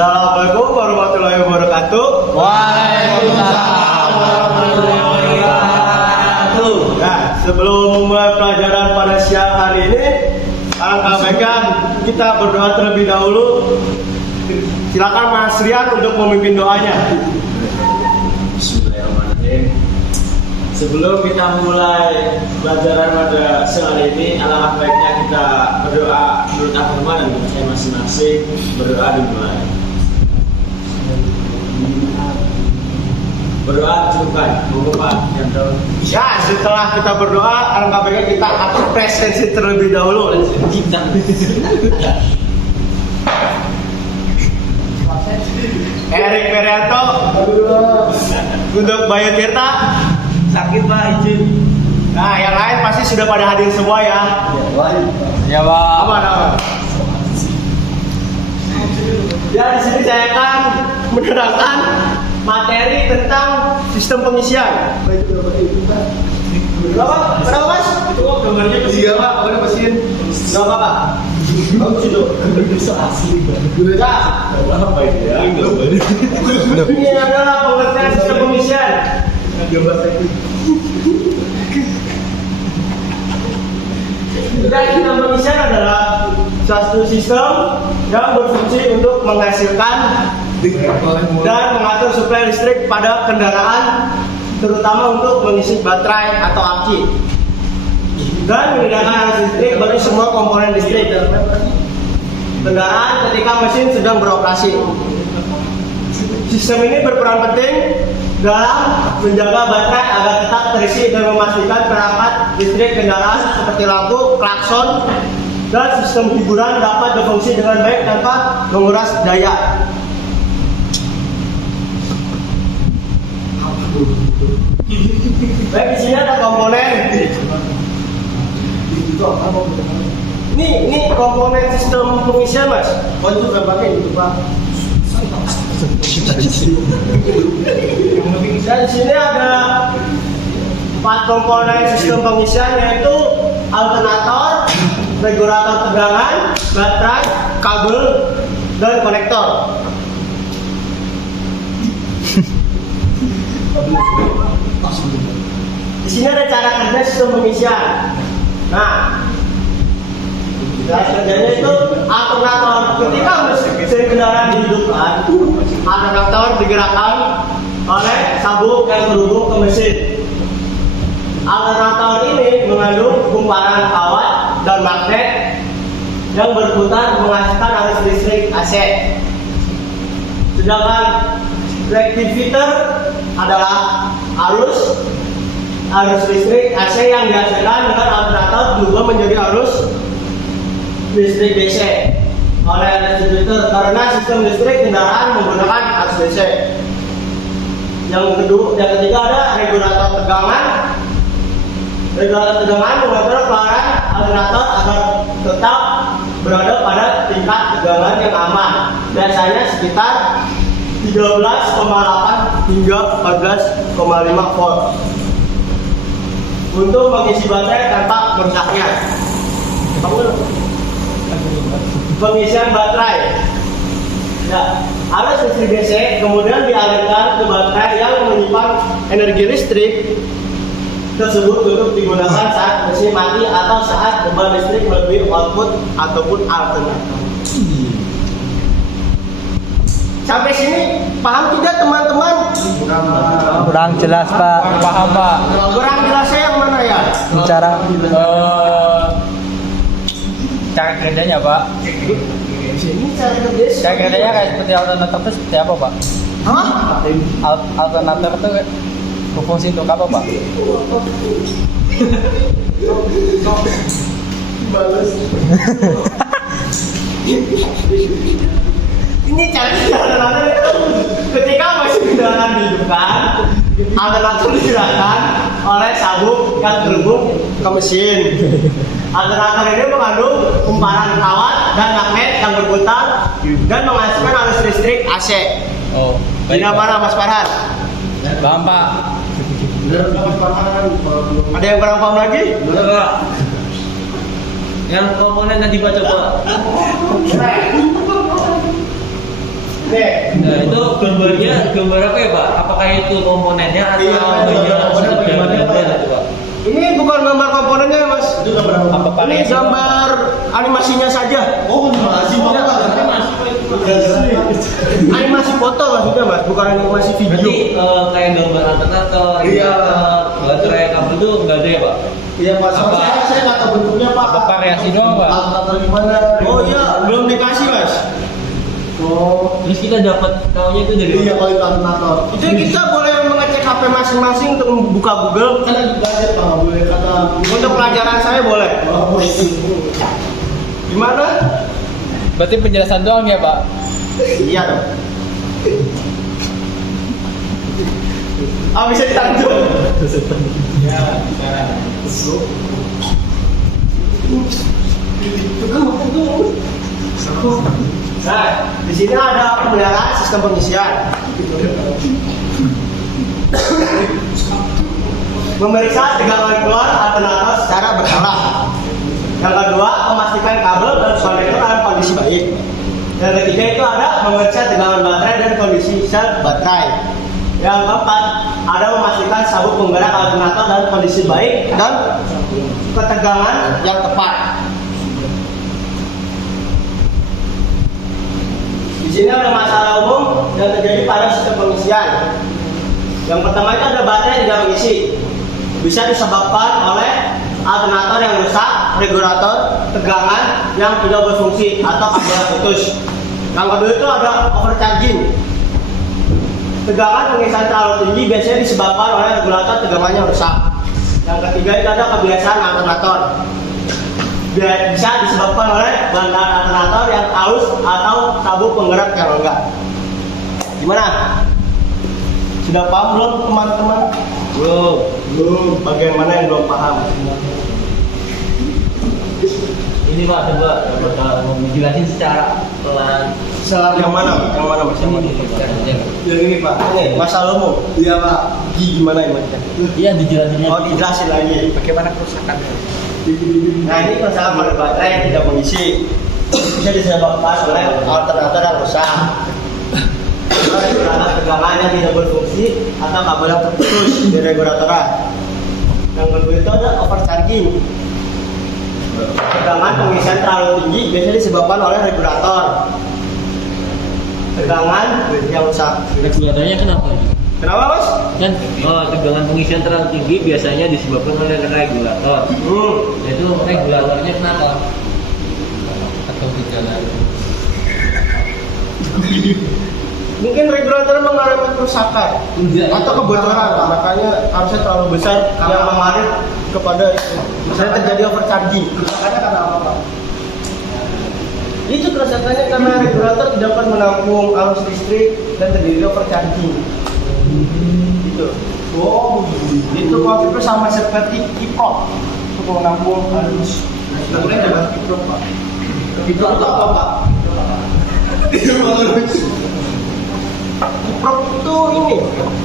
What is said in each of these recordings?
Assalamualaikum warahmatullahi wabarakatuh. Waalaikumsalam warahmatullahi wabarakatuh. Nah, sebelum memulai pelajaran pada siang hari ini, alangkah baiknya kita berdoa terlebih dahulu. Silakan Mas Rian untuk memimpin doanya. Bismillahirrahmanirrahim. Sebelum kita mulai pelajaran pada siang hari ini, alangkah baiknya kita berdoa menurut agama dan percaya masing-masing. Berdoa dimulai. Berdoa cukupkan, monggo Pak. Ya, setelah kita berdoa, alangkah baiknya kita atur presensi terlebih dahulu. Erik Ferianto untuk Bayu Tirta. Sakit Pak, izin. Nah, yang lain pasti sudah pada hadir semua ya. Ya Pak. Aman. Ya, di sini saya akan menerangkan materi tentang sistem pengisian. Berapa Mas? Itu kok gambarnya Iya Pak, ada mesin. Berapa Pak? Bagus itu. bisa asli banget. Ya, Apa ini ya? ini adalah pengertian sistem pengisian. Dan sistem pengisian adalah suatu sistem yang berfungsi untuk menghasilkan dan mengatur suplai listrik pada kendaraan, terutama untuk mengisi baterai atau aki, dan menyediakan arus listrik bagi semua komponen listrik kendaraan ketika mesin sedang beroperasi. Sistem ini berperan penting dalam menjaga baterai agar tetap terisi dan memastikan perangkat listrik kendaraan seperti lampu, klakson, dan sistem hiburan dapat berfungsi dengan baik tanpa menguras daya. Baik, di sini ada komponen. Ini komponen sistem pengisian Mas. Oh itu gambarnya itu Pak. Dan di sini ada 4 komponen sistem pengisian, yaitu alternator, regulator tegangan, baterai, kabel, dan konektor. Di sini ada cara kerja sistem pengisian. Nah, cara kerjanya itu alternator. Ketika mesin kendaraan dihidupkan, alternator digerakkan oleh sabuk yang terhubung ke mesin. Alternator ini mengandung kumparan kawat dan magnet yang berputar menghasilkan arus listrik AC. Sedangkan rectifier adalah arus listrik AC yang dihasilkan dengan alternator berubah menjadi arus listrik DC oleh rectifier karena sistem listrik kendaraan menggunakan arus DC. Yang ketiga ada regulator tegangan. Regulator tegangan mengatur pelayaran alternator agar tetap berada pada tingkat tegangan yang aman, biasanya sekitar 13,8 hingga 14,5 volt untuk mengisi baterai tanpa merusaknya. Pengisian baterai. Ya, arus listrik DC kemudian dialirkan ke baterai yang menyimpan energi listrik tersebut untuk digunakan saat mesin mati atau saat beban listrik melebihi output ataupun alternator. Sampai sini paham tidak teman-teman? Kurang jelas Pak. Paham Pak. Kurang jelasnya yang mana ya? Cara Cara kerjanya Pak. Ini cara kerja. Cara kerjanya kayak seperti alternator itu seperti apa Pak? Hah? Alternator itu berfungsi untuk apa Pak? Balas. Ini cara alternator itu ketika mesin kendaraan dihidupkan, alternator digerakkan oleh sabuk yang terhubung ke mesin. Alternator ini mengandung kumparan kawat dan magnet yang berputar dan menghasilkan arus listrik AC. Oh, baik. Tidak mana Mas Farhan? Paham Pak. Ada yang kurang paham lagi? Betul Pak. Yang komponen tadi Pak coba. Nih, Nah, itu gambar apa ya, Pak? Apakah itu komponennya atau Iya, hanya komponen sekedar bagaimana, gambar Pak? itu, Pak? ini bukan gambar komponennya mas. Itu gambar apa? Ini gambar animasinya saja. Oh, animasi Iya. Animasi foto maksudnya mas, bukan animasi Berarti video. kayak gambar alternator, Iya. baterai kabel itu nggak ada ya, Pak? Iya Pak, Apa- saya nggak tahu bentuknya Pak. apa variasi doang, Pak? Alternator gimana? Oh iya, belum dikasih mas. Oh, Terus kita dapat taunya itu dari iya kalau itu alternator. Itu kita boleh mengecek HP masing-masing untuk membuka Google. Kan lagi belajar Pak, nggak boleh kata. Untuk pelajaran saya boleh. Oh, itu. Gimana? Berarti penjelasan doang ya Pak? Iya dong. Ah bisa ditanjung. Ya, sekarang. Nah, di sini ada pemeliharaan sistem pengisian. Memeriksa tegangan keluar alternator secara berkala. Yang kedua, memastikan kabel dan konektor dalam kondisi baik. Yang ketiga itu ada memeriksa tegangan baterai dan kondisi sel baterai. Yang keempat, ada memastikan sabuk penggerak alternator dalam kondisi baik dan ketegangan yang tepat. Di sini ada masalah umum yang terjadi pada sistem pengisian. Yang pertama itu ada baterai yang tidak mengisi. Bisa disebabkan oleh alternator yang rusak, regulator tegangan yang tidak berfungsi atau kabel yang putus. Yang kedua itu ada overcharging. Tegangan pengisian terlalu tinggi biasanya disebabkan oleh regulator tegangannya rusak. Yang ketiga itu ada kebiasaan alternator. Bisa disebabkan oleh bantalan alternator yang halus atau sabuk penggerak yang longgar. Gimana? Sudah paham belum teman-teman? Belum. Bagian mana yang belum paham? ini, Pak, coba mau dijelasin secara pelan. Salah yang mana? Yang mana mas? Yang mana? Yang ini pak. Ini masalah umum. Iya pak. Gimana ini maksudnya? Iya, dijelasinnya. Oh dijelasin lagi. Bagaimana kerusakannya? Nah ini masalah pada baterai yang tidak mengisi. Bisa disebabkan oleh alternator yang rusak. Karena tegangan yang tidak berfungsi atau kabel yang terputus di regulator. Yang kedua itu ada overcharging. Tegangan pengisian terlalu tinggi biasanya disebabkan oleh regulator. Tegangan yang rusak. Regulatornya kenapa? Kenapa mas? Kan tegangan pengisian terlalu tinggi biasanya disebabkan oleh regulator. Itu regulatornya kenapa? Atau gejala? Mungkin regulator mengalami kerusakan atau kebocoran, makanya harusnya terlalu besar yang mengalir kepada misalnya terjadi overcharging. Kerusakannya karena apa Pak? Itu kerusakannya karena regulator tidak dapat menampung arus listrik dan terjadi overcharging. Gitu. Oh, Itu konsepnya sama seperti kiprok untuk menampung arus. Sebenarnya ada kiprok Pak. Kiprok itu apa Pak? Kiprok itu ini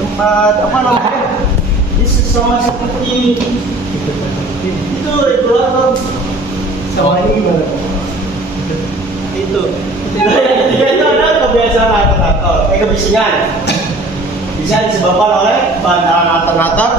tempat apa namanya? Ini sama seperti itu regulator. Sama ini gimana? Itu ada kebiasaan alternator, kebisingan. Bisa disebabkan oleh bantalan alternator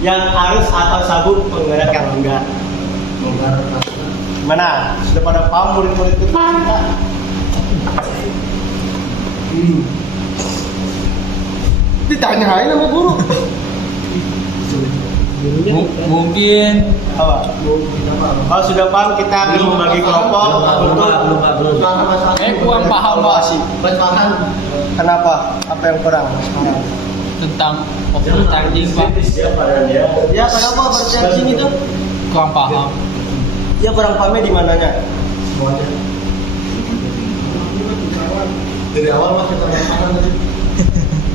yang arus atau sabuk penggerak yang longgar. Gimana? Sudah pada paham murid-murid kita? Ditanyain sama guru. Mungkin Apa? Kalau sudah paham kita akan membagi kelompok untuk kurang paham Pak Bahan kenapa? Apa yang kurang? tentang overcharging Pak. Ya kenapa overcharging itu? Kurang paham. Ya kurang pahamnya di mananya? dari awal Mas kita makan tadi.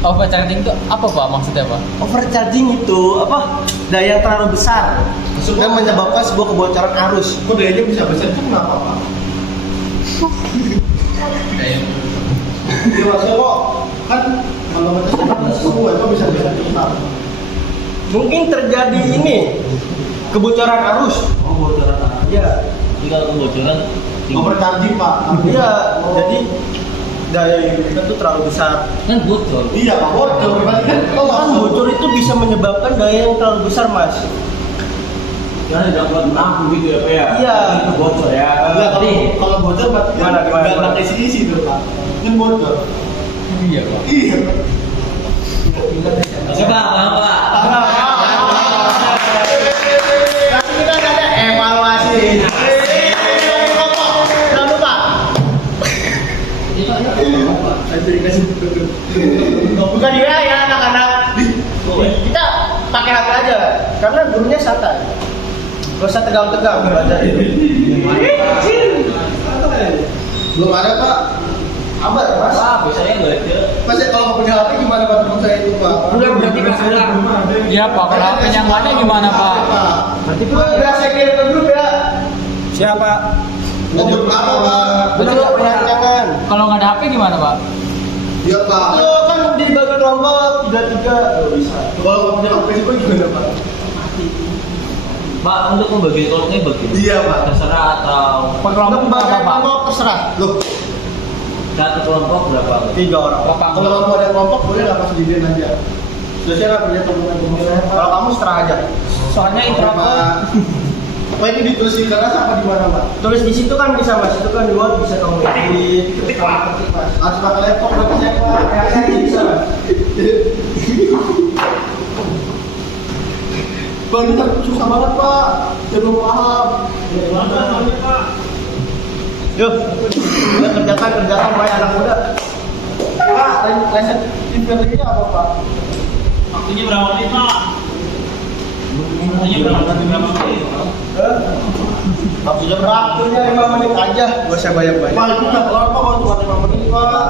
Overcharging itu apa Pak maksudnya Pak? Overcharging itu apa? Daya yang terlalu besar dan menyebabkan sebuah kebocoran arus. Kok dayanya bisa besar itu kenapa Pak? Iya maksudnya kok kan kalau kita semua itu bisa besar. Mungkin terjadi ini kebocoran arus. Oh bocoran apa? Iya. Jadi kalau kebocoran Overcharging Pak. Iya. Jadi daya yang kita tuh terlalu besar. Kan bocor. Iya Pak, bocor. Berarti kan Kan bocor itu bisa menyebabkan daya yang terlalu besar, Mas. Jangan dapat menampung gitu ya Pak ya. Iya. Itu bocor ya. Enggak, kalau bocor berarti Gimana? nggak pakai isi tuh Pak. Kan bocor. Iya pak. Iya. Coba Pak. Tapi kita ada evaluasi. Jangan lupa. Bukan dia ya anak-anak. Kita pakai HP aja karena gurunya santai. Gak usah tegang-tegang belajar itu. Belum ada Pak. Sabar, Mas. Wah, biasanya nggak ada. Mas ya kalau punya HP gimana Pak teman saya itu Pak? Udah berarti kan sudah. Iya pak. Kalau HP-nya nggak ada gimana pak? Berarti udah saya kirim ke grup ya. Siapa? Mau grup apa Pak? Betul, jangan. Kalau nggak ada HP gimana pak? Iya Pak. Itu kan dibagi kelompok 3-3 bisa. Kalau nggak punya HP itu gimana Pak? Pak, untuk membagi kelompoknya bagi. Iya Pak. Terserah atau Kelompok Lembaga berapa pak? kelompok terserah. Loh, satu kelompok berapa? 3 orang. Kalau kamu ada kelompok boleh nggak pas sendirian aja? Sudah saya nggak punya teman-teman. Kalau kamu setengah aja. Soalnya introvert. Pak. Pak ini ditulis di keras apa di mana Pak? Tulis di situ kan bisa Mas, itu kan di Word bisa kamu ketik. Harus pakai laptop berarti saya Pak. Kayaknya bisa Mas. Bang ini kan susah banget Pak. Saya belum paham. Yuk, kita kerjakan baik anak muda. Pak, lesson inverternya apa Pak? Waktunya berapa menit Pak? Waktunya berapa menit? Waktunya 5 menit aja, gak usah banyak-banyak. Pak itu nggak keluar Pak, baru cuma 5 menit Pak.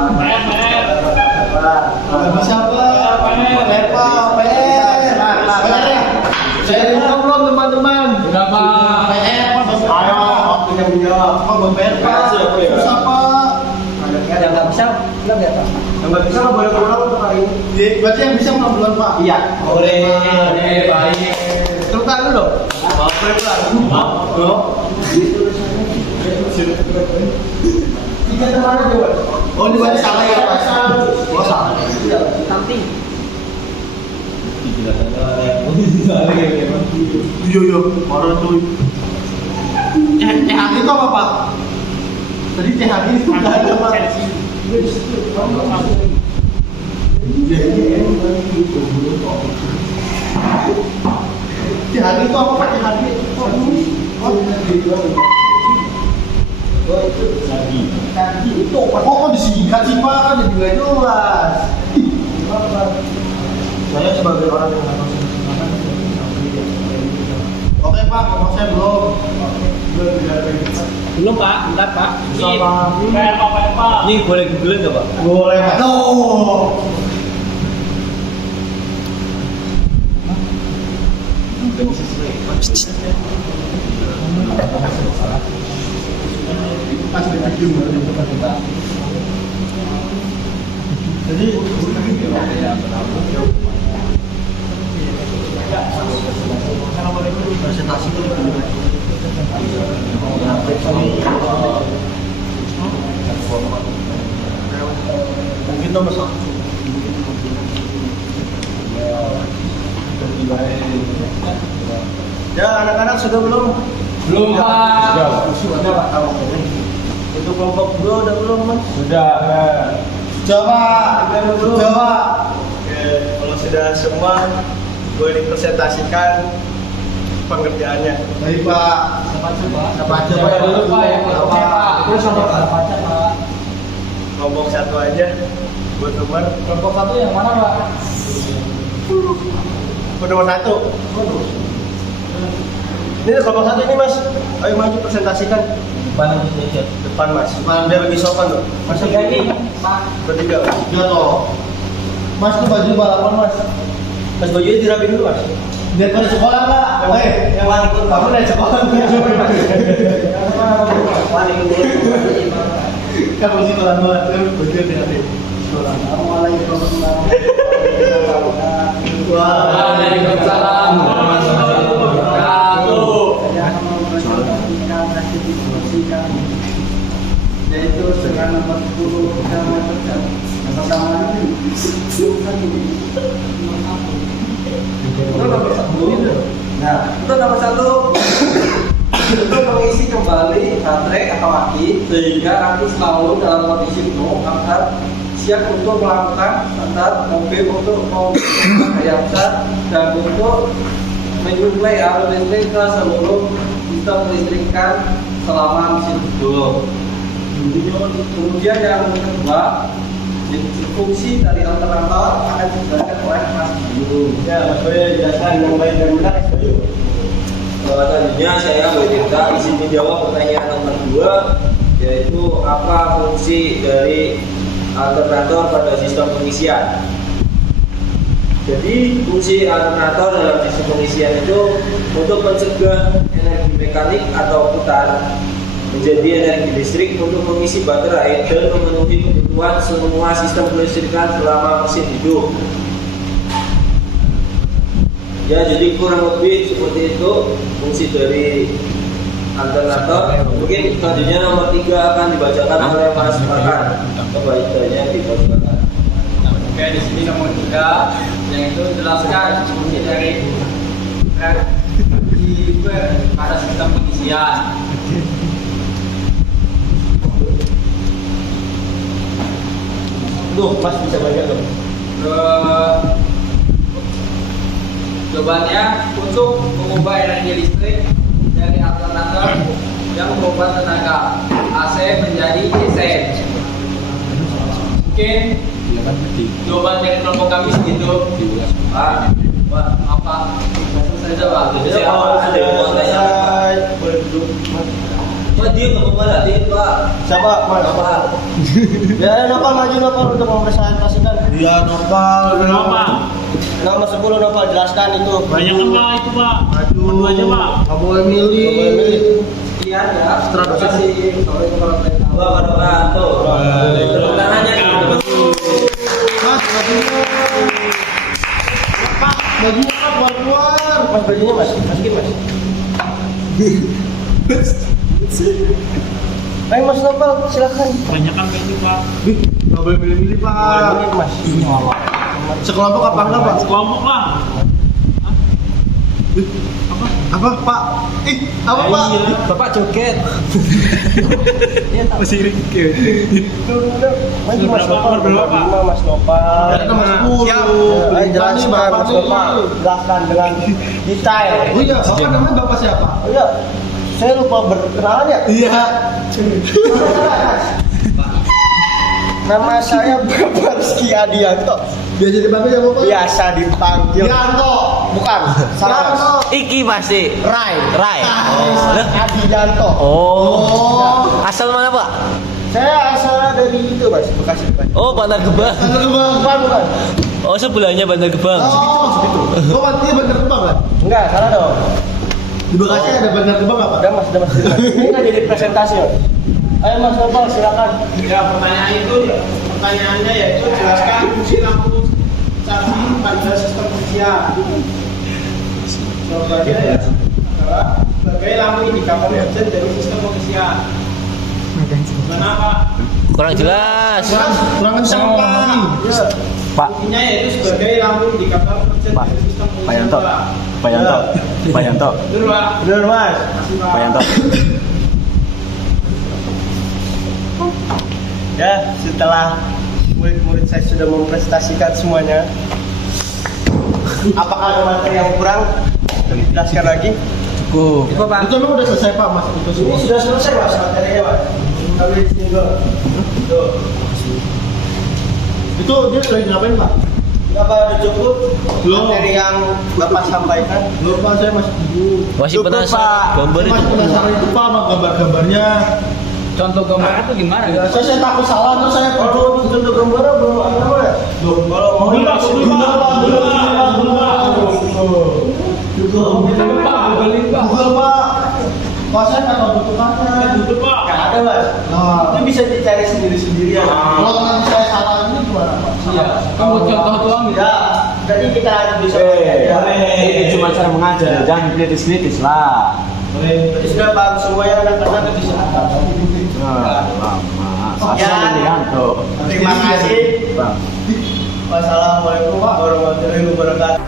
Nggak bisa Pak. PR Pak, PR. PR ya? Saya minta belum teman-teman? Udah pak. PR Pak, Ayo, waktunya menjawab. Pak, Bang PR Pak. Susah Pak. Yang nggak bisa, bilang ya Pak. Yang nggak bisa boleh pulang untuk hari ini. Berarti yang bisa bulan Pak. Iya. Boleh. Baik. Tepuk tangan dulu dong. Boleh pulang. Tiga teman aja Pak. Oh ini berarti salah ya Pak? Oh salah. Nanti. Iya iya, orang tuh. CHG itu apa Pak? Tadi CHG itu nggak ada Pak. CHG itu apa Pak? CHG itu kok disingkat sih Pak? Kan jadi nggak jelas. Saya sebagai orang yang nggak tahu Oke Pak, kalau saya belum. Belum Pak, bentar Pak. sama Ini boleh googling nggak Pak? boleh Pak. No. Jadi presentasi itu mungkin nomor 1. Ya anak-anak sudah belum? Belum pak. Sudah Pak. Tahu. Untuk kelompok 2 udah belum Mas? Sudah. Jawa, Jawa. Oke, kalau sudah semua boleh dipresentasikan pengerjaannya. Baik Pak. Apa aja Pak? Jangan lupa ya, kelompoknya, Pak. Terus apa aja Pak? Kelompok 1 aja buat nomor. Kelompok 1 yang mana pak? Buat nomor 1. Ini kelompok 1 ini Mas. Ayo maju presentasikan. Depan Mas. Biar lebih sopan tuh. Mas ini Pak. Bertiga. Iya toh. Mas itu baju balapan Mas. Mas bajunya dirapiin dulu Mas. Biar pada sekolah Pak. Oke, yang wali ikut kamu dari sekolah. Kamu sih sekolah dua, baju hati. Assalamualaikum Waalaikumsalam warahmatullahi wabarakatuh. Yaitu yang nomor 10 km dan yang pertama ini itu nomor 1. Nah, itu nomor 1 itu mengisi kembali baterai atau aki sehingga aki selalu dalam kondisi penuh agar siap untuk melakukan start mobil untuk menggunakan daya besar dan untuk menyuplai arus listrik ke seluruh sistem listrikan selama mesin hidup. Kemudian yang kedua, fungsi dari alternator akan dijelaskan oleh Mas Bayu. Ya, Mas Bayu jelaskan yang baik dan benar, Mas Bayu. Selanjutnya saya bercerita izin menjawab pertanyaan nomor 2, yaitu apa fungsi dari alternator pada sistem pengisian. Jadi fungsi alternator dalam sistem pengisian itu untuk mencegah energi mekanik atau putar menjadi energi listrik untuk mengisi baterai dan memenuhi kebutuhan semua sistem kelistrikan selama mesin hidup. Ya, jadi kurang lebih seperti itu fungsi dari alternator. Mungkin selanjutnya nomor 3 akan dibacakan oleh Mas Makan. Kebacaannya dibacakan. Oke, di sini nomor 3 yang itu jelaskan fungsi dari driver pada sistem pengisian. Duh, Mas bisa baca dong. Jawabannya untuk mengubah energi listrik dari alternator yang mengubah tenaga AC menjadi DC. Mungkin jawaban dari kelompok kami segitu. Apa? Saya jawab. Jadi ada yang mau tanya? Boleh duduk, Mas. Pak, dia nggak mau latihan, Pak. Siapa, Mas? Bapak. Ya, Nopal maju Nopal untuk mempresentasikan. Iya, Nopal. Nomor 10 Nopal jelaskan itu. Banyak kan Pak itu Pak? Maju. Maju aja Pak. Nggak boleh milih. Nggak boleh milih. Sekian ya. Terima kasih. Assalamualaikum warahmatullahi wabarakatuh. Bapak wabarakatuh. Tepuk tangannya gitu. Mas, bajunya. Pak, bajunya Pak keluar. Mas bajunya Mas, masukin Mas. Ayo Mas Nopal, silakan. Banyak kan itu Pak? Nggak boleh milih-milih, Pak. Boleh, Mas. Sekelompok apa enggak, Pak? Kelompok lah. Apa, Pak? Apa, Pak? Bapak joget. Masih ringkir. Maju Mas Berapa? Nopal, Berapa? nomor 5 Mas Nopal. Ya, nomor 10. Siap. Ayo jelaskan Mas Nopal. Jelaskan dengan detail. Oh iya, Bapak namanya Bapak siapa? Oh iya, saya lupa berkenalan ya. Iya. Nama saya Bapak Rizky Adianto. Biasa dipanggil siapa, Pak? Biasa dipanggil. Yanto. Bukan, salah Mas. Yanto. Iki pasti. Rai. Rai. Adianto. Oh. Asal mana Pak? Saya asal dari itu Mas, Bekasi. Oh, Bantar Gebang. Bantar Gebang. Bukan. Oh, sebelahnya Bantar Gebang. Oh, kok mati Bantar Gebang kan? Enggak, salah dong. Di Bekasi ada Bantar Gebang apa? Udah Mas. Ini nggak jadi presentasi Mas. Ayo Mas Nopal, silakan. Ya pertanyaannya yaitu jelaskan fungsi lampu charging pada sistem pengisian. Jawabannya adalah sebagai lampu indikator urgen dari sistem pengisian. Gimana Pak? Kurang jelas. Kurang kencang, Pak. Pak. Fungsinya yaitu sebagai lampu indikator urgen dari sistem pengisian. Pak Yanto. Dulu Pak. Benar Mas. Masih Pak. Ya, setelah murid-murid saya sudah mempresentasikan semuanya, apakah ada materi yang kurang? Jelaskan lagi. Cukup. Itu emang udah selesai, Pak, Mas. Itu Ini semua. sudah selesai Mas materinya Mas. Kami di sini dulu. Tuh. Itu dia lagi ngapain, Pak? Apa ada cukup Belum. materi yang Bapak sampaikan? Belum, Pak, saya masih bingung. Masih Cukup, penasaran Pak. gambar Saya itu. masih penasaran itu, Pak, sama gambar-gambarnya. Contoh gambarnya tuh gimana? Saya takut salah, terus saya Kalau untuk gambar belum ada Mas. Kalau mau Belum, Pak. Belum, Pak. Google, Pak. Pak, saya nggak tahu bentukannya. Tutup Pak. Nggak ada Mas. Nah, Itu bisa dicari sendiri-sendirian. kalau nanti saya salah ini gimana, Pak? Iya. Kamu contoh doang gitu. Ya, jadi kita harus bisa. Ini cuma cara mengajar, jangan kritis-kritis lah. Jadi sudah paham semuanya anak-anak bisa. Lama. Sekian. Terima kasih. Wassalamualaikum warahmatullahi wabarakatuh.